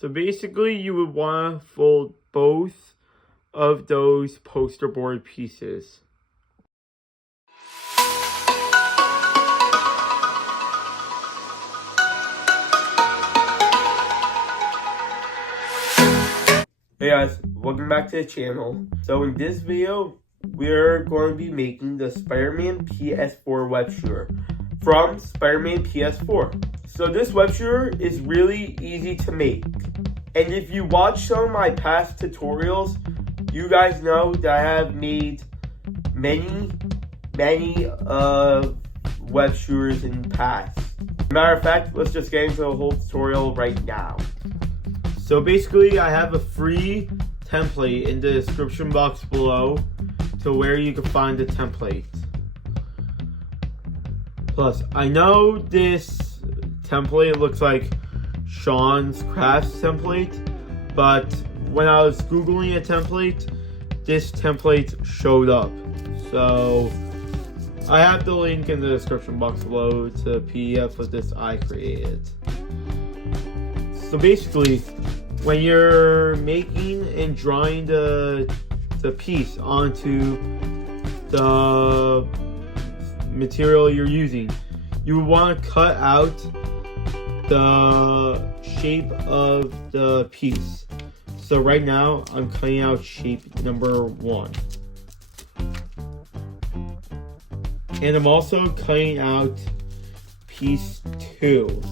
So basically you would want to fold both of those poster board pieces. Hey guys, welcome back to the channel. So in this video, we're going to be making the Spider-Man ps4 web shooter from Spider-Man ps4. So this web shooter is really easy to make. And if you watch some of my past tutorials, you guys know that I have made many web shooters in the past. Matter of fact, let's just get into the whole tutorial right now. So basically, I have a free template in the description box below to where you can find the template. Plus, I know this template looks like Sean's Crafts template, but when I was Googling a template, this template showed up. So I have the link in the description box below to a PDF of this I created. So basically, when you're making and drawing the piece onto the material you're using, you would want to cut out the shape of the piece. So right now, I'm cutting out shape number 1. And I'm also cutting out piece 2.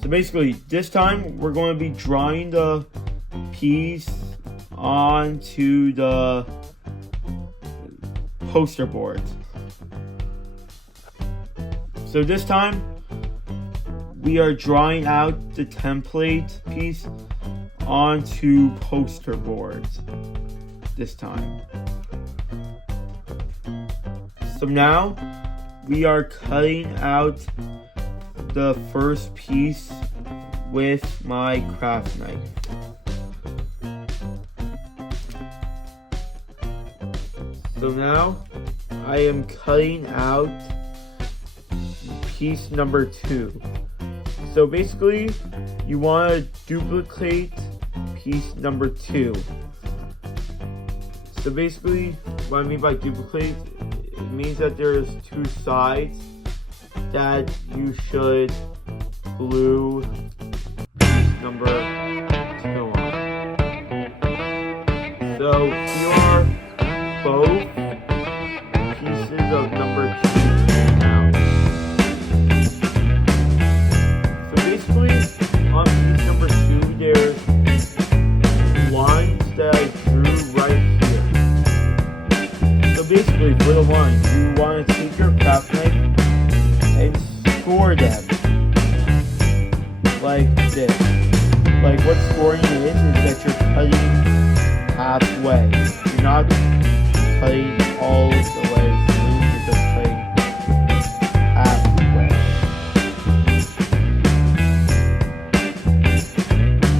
So basically, this time we're going to be drawing the piece onto the poster board. So this time we are drawing out the template piece onto poster boards this time. So now we are cutting out the first piece with my craft knife. So now I am cutting out piece number 2. So basically you want to duplicate piece number 2. So basically what I mean by duplicate, it means that there's 2 sides that you should glue piece number 2 on. So here are both pieces of number 2 now. So basically on piece number 2 there's lines that I drew right here. So basically for the lines, you want to take your craft knife and score them like this. Like what scoring is that you're cutting halfway. You're not cutting all the way through, you're just cutting halfway.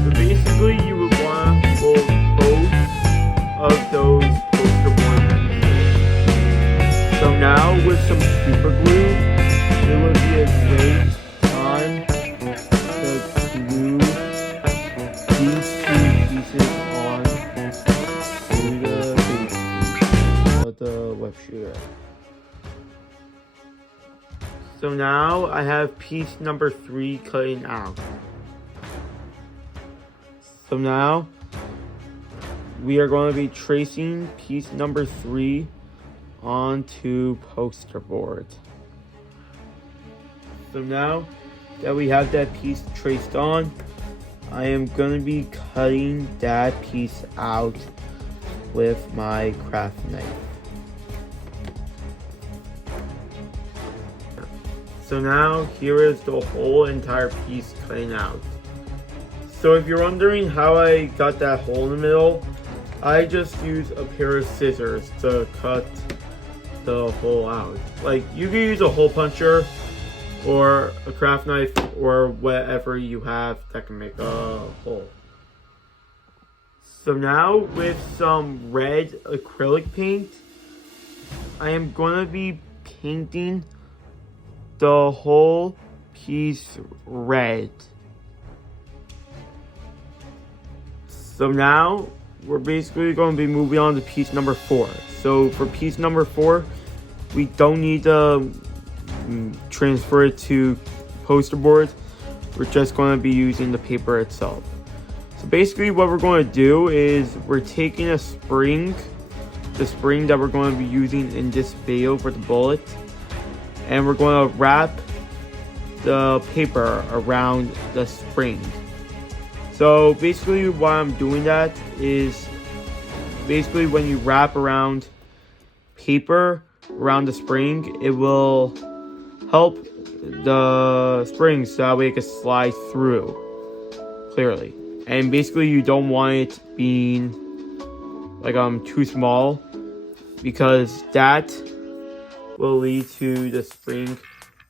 So basically you would want to fold both of those poster board pieces. So now with some super glue, it would be a great time to glue these 2 pieces on to the base of the web shooter. So now I have piece number 3 cutting out. So now we are going to be tracing piece number 3 onto poster board. So now that we have that piece traced on, I am going to be cutting that piece out with my craft knife. So now here is the whole entire piece cutting out. So if you're wondering how I got that hole in the middle, I just use a pair of scissors to cut the hole out. Like, you can use a hole puncher or a craft knife or whatever you have that can make a hole. So now with some red acrylic paint, I am going to be painting the whole piece red. So now we're basically going to be moving on to piece number 4. So for piece number 4, we don't need to transfer it to poster board. We're just going to be using the paper itself. So basically what we're going to do is we're taking a spring, the spring that we're going to be using in this video for the bullet, and we're going to wrap the paper around the spring. So basically why I'm doing that is basically when you wrap around paper around the spring, it will help the spring so that way it can slide through clearly. And basically you don't want it being like too small, because that will lead to the spring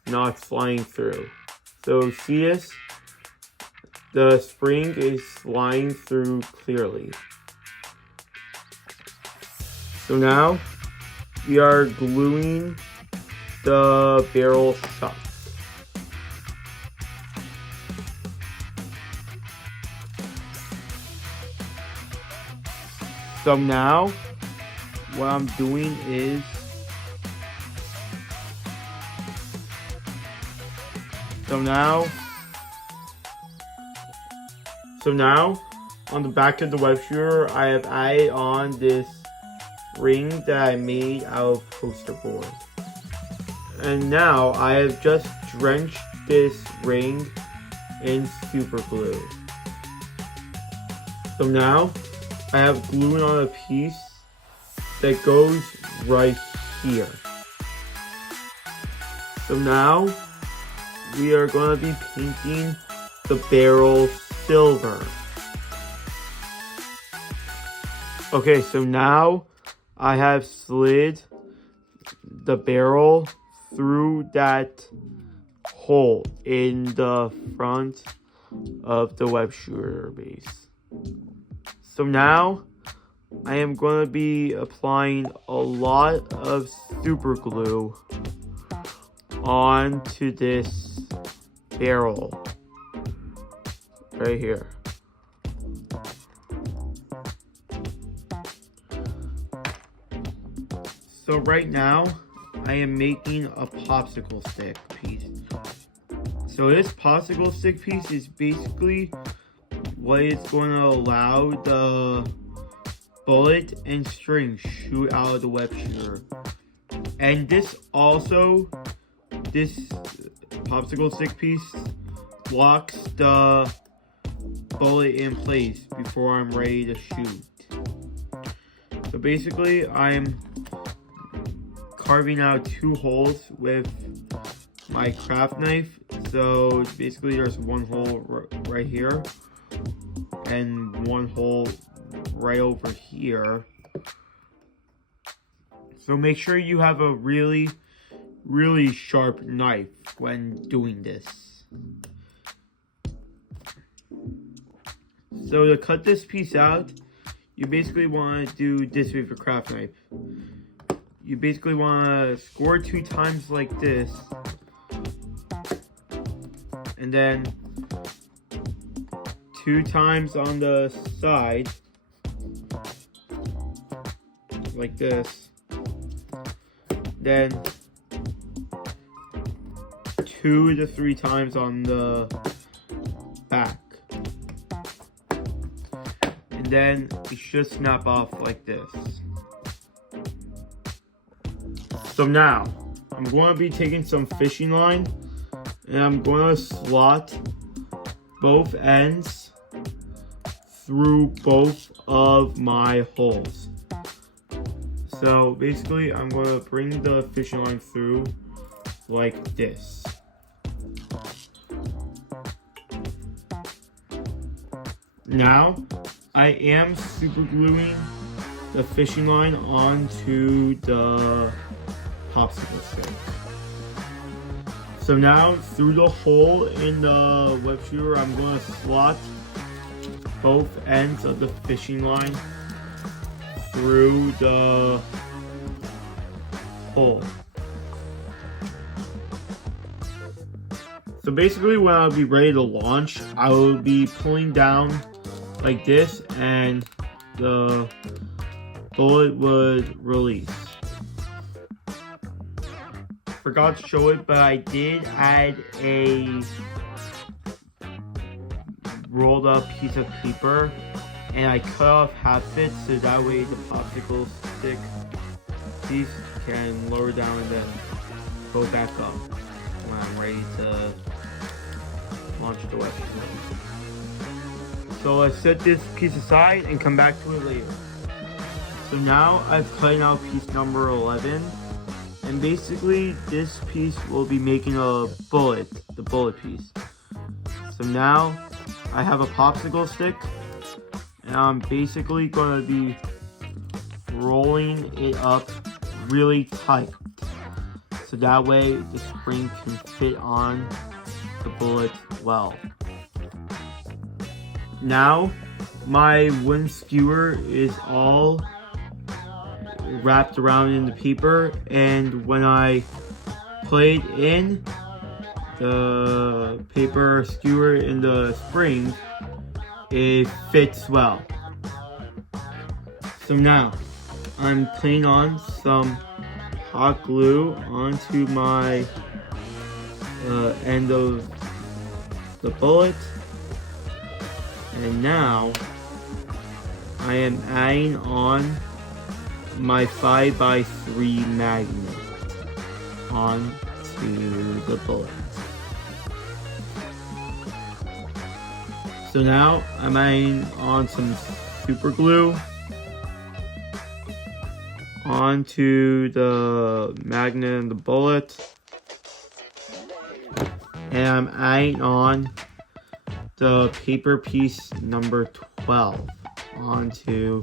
not flying through. So see this? The spring is sliding through clearly. So now we are gluing the barrel shut. So now what I'm doing is So now on the back of the web shooter, I have added on this ring that I made out of poster board. And now I have just drenched this ring in super glue. So now I have glued on a piece that goes right here. So now we are going to be painting the barrel silver. Okay, so now I have slid the barrel through that hole in the front of the web shooter base. So now I am going to be applying a lot of super glue onto this barrel right here. So right now I am making a popsicle stick piece. So this popsicle stick piece is basically what is going to allow the bullet and string shoot out of the web shooter. And this popsicle stick piece locks the bullet in place before I'm ready to shoot. So basically I'm carving out 2 holes with my craft knife. So basically there's one hole right here and one hole right over here. So make sure you have a really sharp knife when doing this. So to cut this piece out, you basically want to do this with your craft knife. You basically want to score 2 times like this, and then 2 times on the side like this, then 2 to 3 times on the back, and then it should snap off like this. So now I'm going to be taking some fishing line and I'm going to slot both ends through both of my holes. So basically I'm going to bring the fishing line through like this. Now I am super gluing the fishing line onto the popsicle stick. So now through the hole in the web shooter, I'm going to slot both ends of the fishing line through the hole. So basically when I'll be ready to launch, I will be pulling down like this and the bullet would release. Forgot to show it, but I did add a rolled up piece of paper and I cut off half of it so that way the popsicle stick piece can lower down and then go back up when I'm ready to launch the weapon. So I set this piece aside and come back to it later. So now I've cut out piece number 11, and basically this piece will be making a bullet, the bullet piece. So now I have a popsicle stick, and I'm basically going to be rolling it up really tight, so that way the spring can fit on the bullet well. Now my wooden skewer is all wrapped around in the paper, and when I played in the paper skewer in the spring, it fits well. So now I'm putting on some hot glue onto my end of the bullet, and now I am adding on my 5x3 magnet onto the bullet. So now I'm adding on some super glue onto the magnet and the bullet, and I'm adding on the paper piece number 12 onto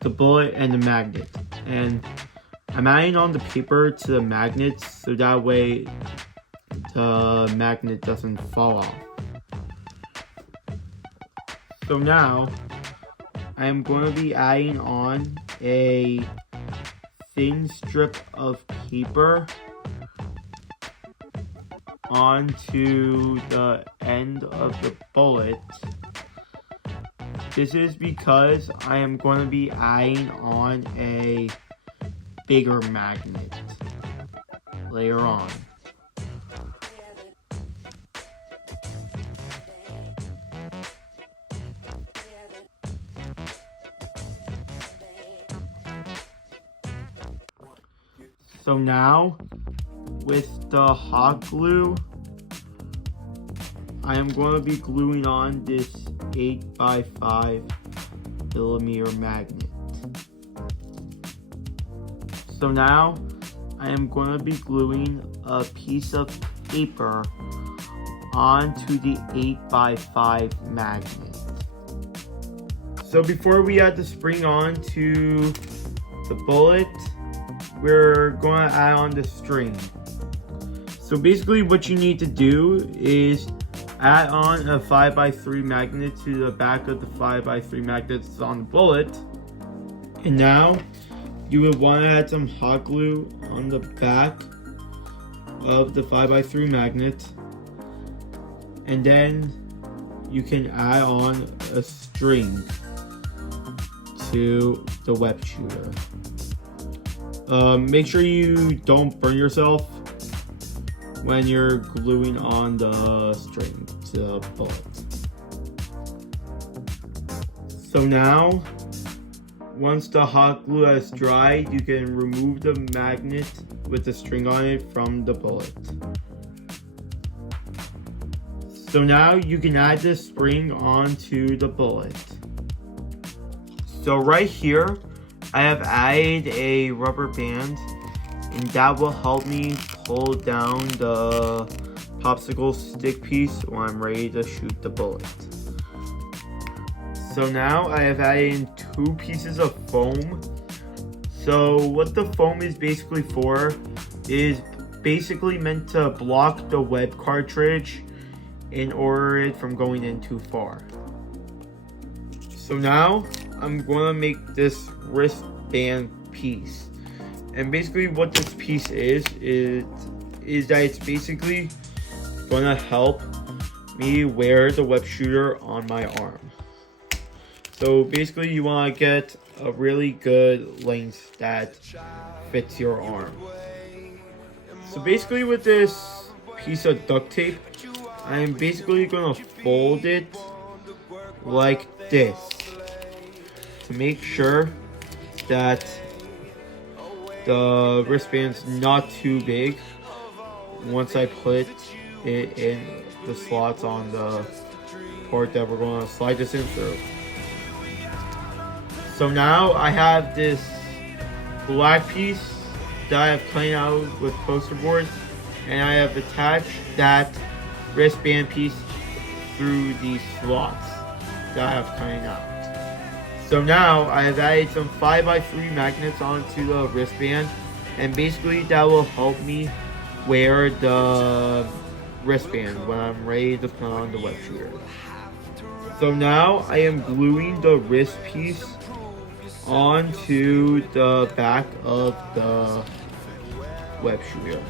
the bullet and the magnet, and I'm adding on the paper to the magnet so that way the magnet doesn't fall off. So now I'm going to be adding on a thin strip of paper onto the end of the bullet. This is because I am going to be adding on a bigger magnet later on. So now, with the hot glue, I am going to be gluing on this 8x5mm magnet. So now, I am going to be gluing a piece of paper onto the 8x5 magnet. So before we add the spring on to the bullet, we're going to add on the string. So basically what you need to do is add on a 5x3 magnet to the back of the 5x3 magnets on the bullet. And now you would want to add some hot glue on the back of the 5x3 magnet. And then you can add on a string to the web shooter. Make sure you don't burn yourself when you're gluing on the string to the bullet. So now, once the hot glue has dried, you can remove the magnet with the string on it from the bullet. So now you can add the spring onto the bullet. So right here, I have added a rubber band, and that will help me pull down the popsicle stick piece when I'm ready to shoot the bullet. So now I have added in 2 pieces of foam. So what the foam is basically for is basically meant to block the web cartridge in order it from going in too far. So now I'm going to make this wristband piece, and basically what this piece is that it's basically gonna help me wear the web shooter on my arm. So basically you want to get a really good length that fits your arm. So basically with this piece of duct tape, I am basically going to fold it like this to make sure that the wristband's not too big once I put it in the slots on the port that we're going to slide this in through. So now I have this black piece that I have cut out with poster board, and I have attached that wristband piece through these slots that I have cut out. So now I have added some 5x3 magnets onto the wristband, and basically that will help me wear the wristband when I'm ready to put on the web shooter. So now I am gluing the wrist piece onto the back of the web shooter.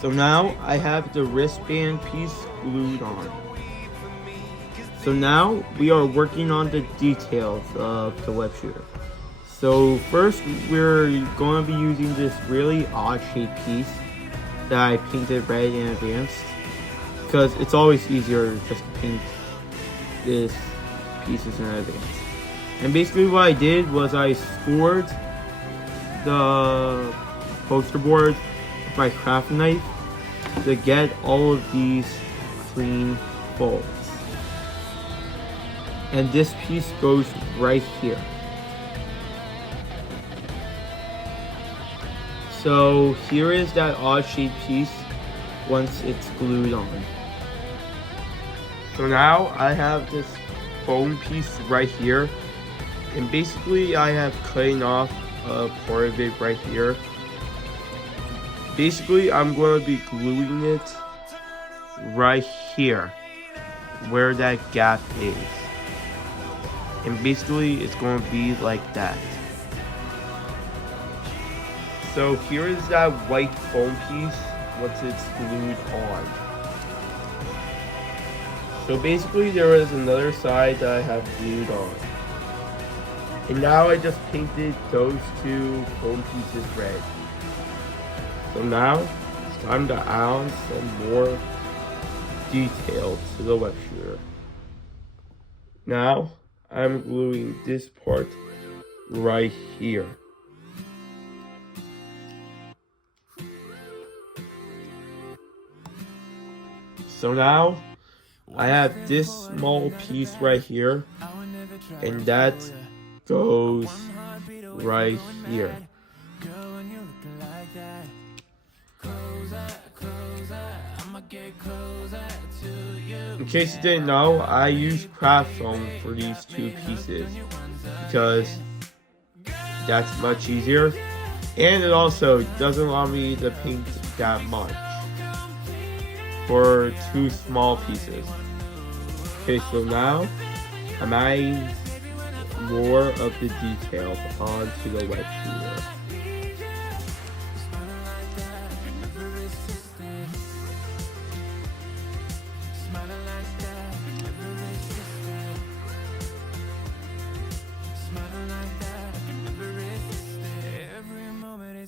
So now I have the wristband piece glued on. So now we are working on the details of the web shooter. So first we're going to be using this really odd shaped piece that I painted red in advance, because it's always easier just to paint this pieces in advance. And basically what I did was I scored the poster board with my craft knife to get all of these clean folds. And this piece goes right here. So here is that odd shaped piece once it's glued on. So now I have this foam piece right here, and basically I have cut off a part of it right here. Basically I'm going to be gluing it right here where that gap is, and basically it's going to be like that. So here is that white foam piece once it's glued on. So basically there is another side that I have glued on. And now I just painted those two foam pieces red. So now it's time to add on some more detail to the web shooter. Now I'm gluing this part right here. So now I have this small piece right here, and that goes right here. In case you didn't know, I use craft foam for these two pieces because that's much easier, and it also doesn't allow me to paint that much for two small pieces. Okay, so now I'm adding more of the details onto the web shooter.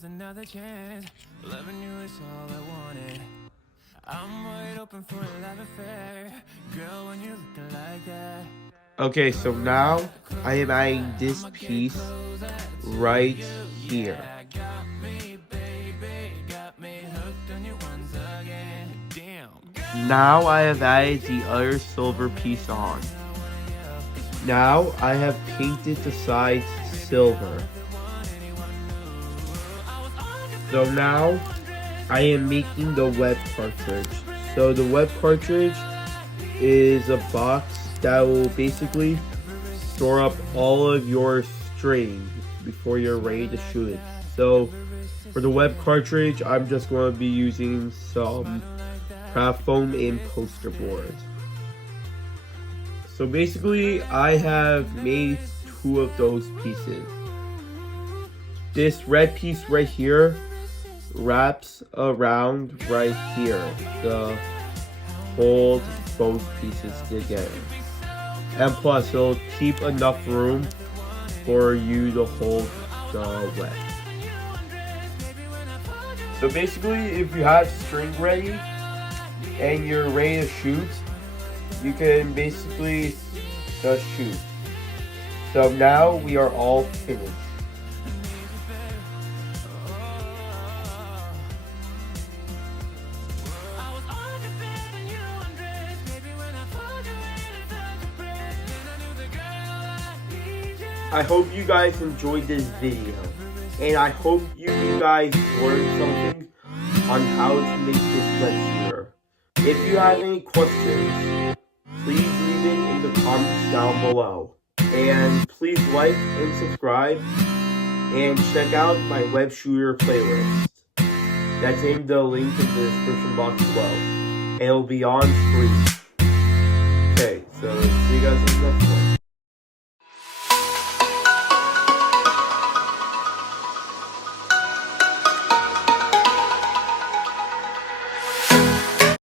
Another chance, loving you is all I wanted. I'm wide open for a love affair, girl, when you're looking like that. Okay, so now I am adding this piece right here. Now I have added the other silver piece on. Now I have painted the sides silver. So now I am making the web cartridge. So the web cartridge is a box that will basically store up all of your string before you're ready to shoot it. So for the web cartridge, I'm just going to be using some craft foam and poster board. So basically I have made two of those pieces. This red piece right here wraps around right here to hold both pieces together. And plus, it'll keep enough room for you to hold the web. So basically, if you have string ready and you're ready to shoot, you can basically just shoot. So now we are all finished. I hope you guys enjoyed this video, and I hope you guys learned something on how to make this web shooter. If you have any questions, please leave it in the comments down below. And please like and subscribe, and check out my web shooter playlist. That's in the link in the description box below, and it'll be on screen. Okay, so see you guys in the next video.